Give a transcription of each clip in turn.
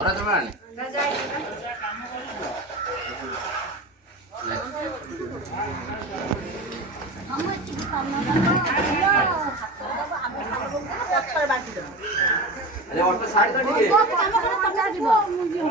फूल दिव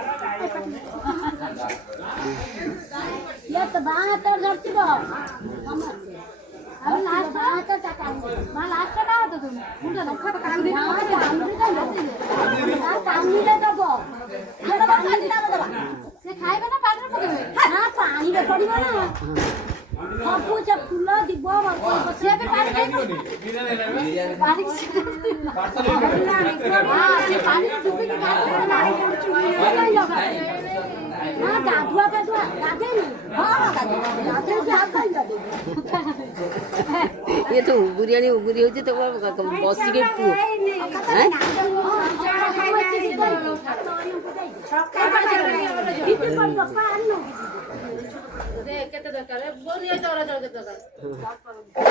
ये तो उगुरियानी उगुरी होती तो बसी के पु केते दरकार बोरिया चौरा चौरा केते दरकार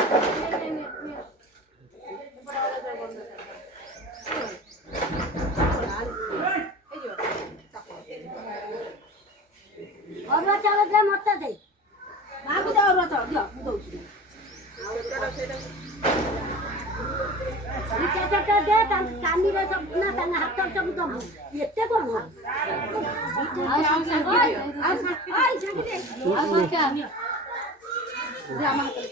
और चावल दे मत दे मागु दे और चावल दियो मु दउछी चाचा दे कानी रे सब ना तना हाथ सब दम एते कोन आ संग आई संग दे आ क्या जामा दे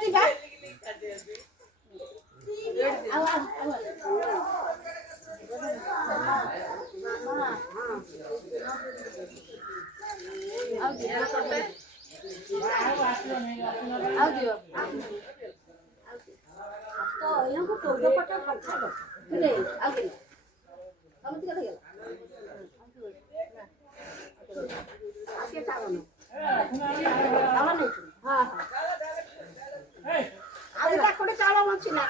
दी भाई तो यहाँ को चौदह पचास खा दो ले आगे हम कितना गया आगे चावल ना चावल नहीं हां हां आगे का कोड़े चावल मत ना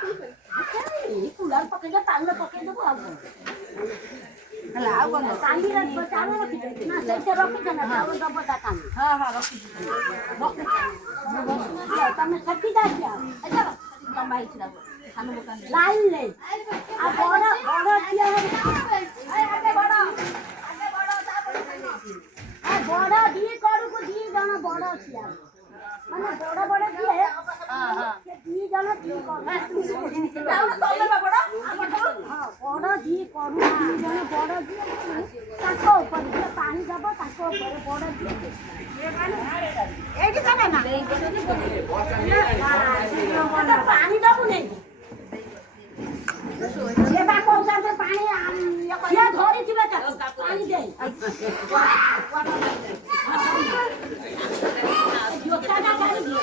ये कुलार पकेगा ताल में पके दो अब हला आउ कोन तांडी रा चावल रखी ना सेटे रखी ना चावल दब ता काम हां हां रखी तमे सट्टी दा क्या अच्छा लंबाई छिला खाना दुकान लाइन ले आ बड़ा बड़ा दिया है आगे बड़ा ता आ बड़ा दिए करू को दिए जाना बड़ा छिया माने बड़ा बड़ा दिए हां हां के दिए जाना दिए करू ताऊ तले बा बड़ा हां बड़ा दिए करू दिए जाना बड़ा दिए ताको ऊपर दिए पानी दबो ताको ऊपर बड़ा दिए एठी जाना ना पानी दबो नहीं ये बा को से पानी ये धरी थिबे त पानी दे जो काटा गाड़ी दिए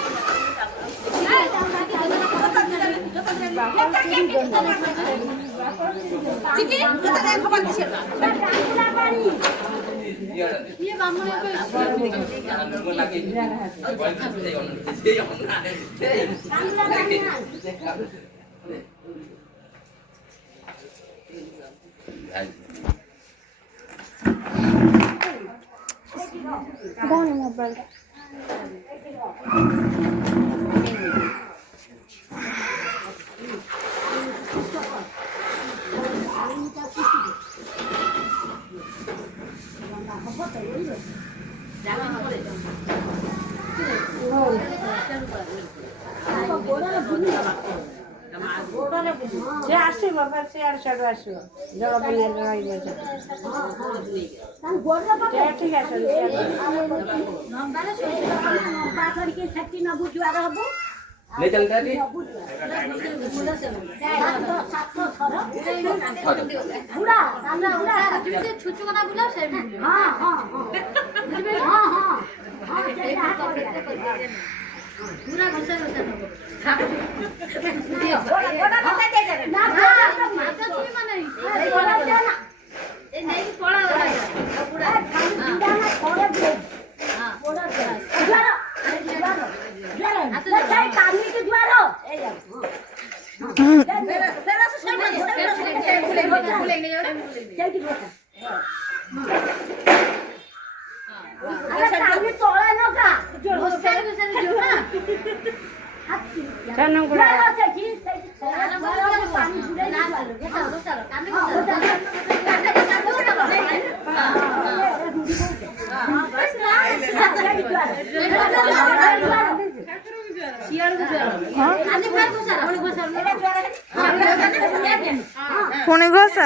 ठीक है तो देखो बात से पानी ये मामू को कौन है मोबाइल से आसी बाबा से आर साइड आसी जगह बने रही है ठीक है नंबर से बात करके छट्टी न बुझवा रहबो ले चलता थी उड़ा सामने उड़ा तुझे छुचु बना बुला से हां हां हां हां हां पूरा घुसा घुसा बड़ा बड़ा दे दे ना माता तुम माने बड़ा दे ना ए नहीं बड़ा वाला पूरा हां थोड़ा दे हां बड़ा दे ज्वारो ज्वारो अच्छा काय कानी के ज्वारो ए यार तेरा से सब भूले नहीं और जल्दी बोल अरे कानी तोड़ा न का जो होसे जो ना ଛନଗୁଡ଼ା ପୁଣି ଘୋଷା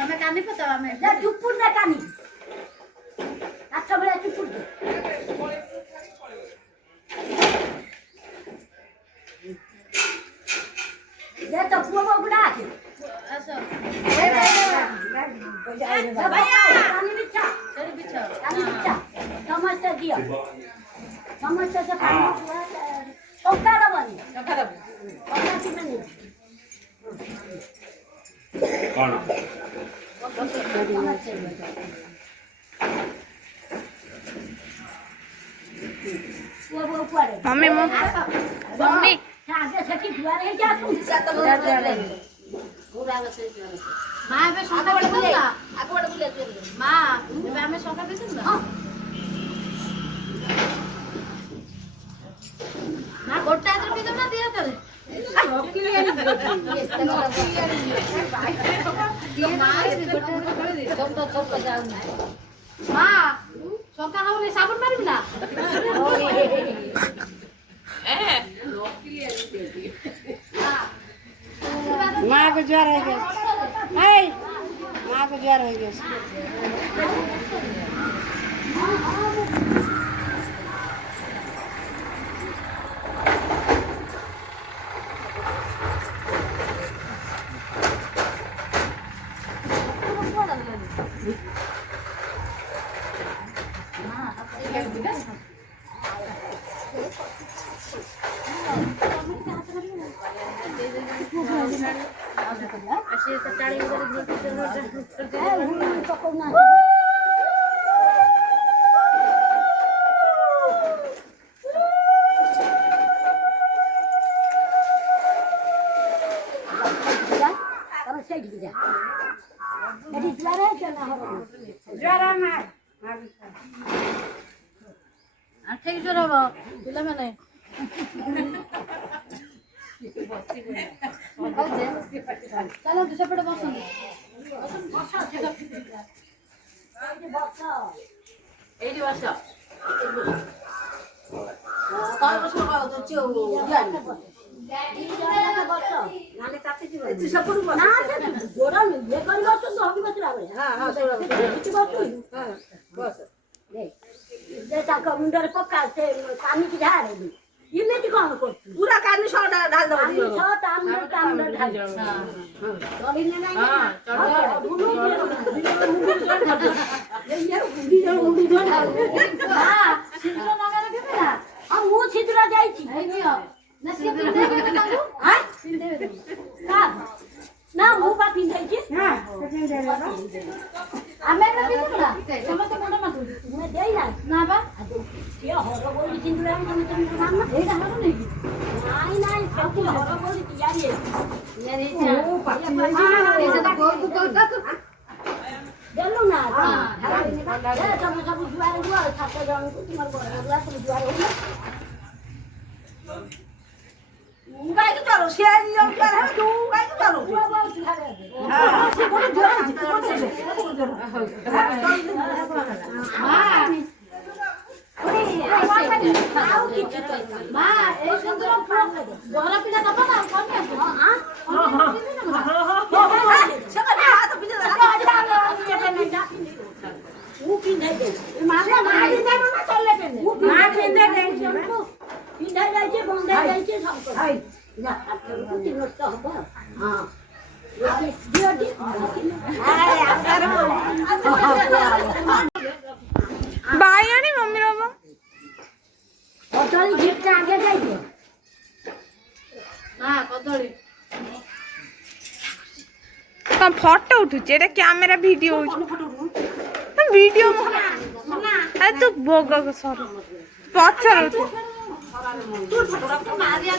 ତମେ କାନି ପତ ଆମେ ଚୁପୁର ଦେ କାନି ଆଠ ବେଳେ ଚୁପୁର ଦେ ଦେ ତ ପୁଅ ବଗୁଡା ଅଛି ଆସ କାନି ବିଛା ସମସ୍ତେ ଦିଅ ସମସ୍ତେ ସେ କାନି ଟଙ୍କା ଦବନି ଟଙ୍କା କିଣନି କଣ मम्मी मम्मी आगे सेठी दुआर हे जा तू ମା ଏବେ ଶଙ୍କା ବୁଲେ ମା ଏବେ ଆମେ ଶଙ୍କା ଦେଇଥିଲୁ ନା ମା ଗୋଟା ହାତରେ ପିଇଦବ ନା ଦି ହାତରେ ମା ଶଙ୍କା ହବନି ସାବୁନ ମାରିବି ନା माँ को ज्वार हो गया माँ को ज्वार हो गया ଆଠେଇ ଜୋର ହବ ପିଲାମାନେ ଚାଲନ୍ତୁ ସେପଟେ ବସନ୍ତୁ ଏଇଠି ବସ ମୁଣ୍ଡରେ ପକା ସେ କାନିକି ଢାଳେ ଏମିତି କଣ କରୁଛୁ ପୁରା କାନି ଛଅଟା ଢାଳି ମୁଁ ଛିଦ୍ର ଯାଇଛି ନା ମୁଁ ବା ପିନ୍ଧେଇଛି ଆମେ ସମସ୍ତେ ଦେଇନା ନା ବା ସିଏ ହର ବଉଳି ସିନ୍ଦୁର ଆଣି ତମେ ତମେ ମାମା ଏଇଟା ହର ନାଇଁ କି? ନାଇଁ ନାଇଁ ସବୁ ହର ବଉଳି ତିଆରି ଦେଲୁ ନା ତମେ ସବୁ ଜୁଆର ହୁଅ 7 ଜଣଙ୍କୁ ତୁମର ବଡ ବଡୁଆ ସବୁ ଜୁଆର ହୁଅ କାହିଁକି ଚାଲୁ ସିଏ ଜୁଆର ହେବେ ତୁ କାହିଁକି ଚାଲୁ ମା ଏଇ ସୁନ୍ଦର ଘର ପିଲା ଦବ ନା ମୁଁ ପିନ୍ଧାଇ ଦେଇଛି ପିନ୍ଧାଇ ଯାଇଛି ବନ୍ଧାଇ ଯାଇଛି ସବୁ ନଷ୍ଟ ହବ ହଁ ବାଇଗଣୀ ମମ୍ମି ରବ କଦଳୀ ଗିଫ୍ଟ ଆଗେ ଯାଇଛ ମା କଦଳୀ କଣ ଫଟୋ ଉଠୁଛି ଏଟା କ୍ୟାମେରା ଭିଡିଓ ହଉଛି ଭିଡିଓ ତୁ ଭୋଗ ସର ପଛରେ ଉଠୁ ମାରିଆ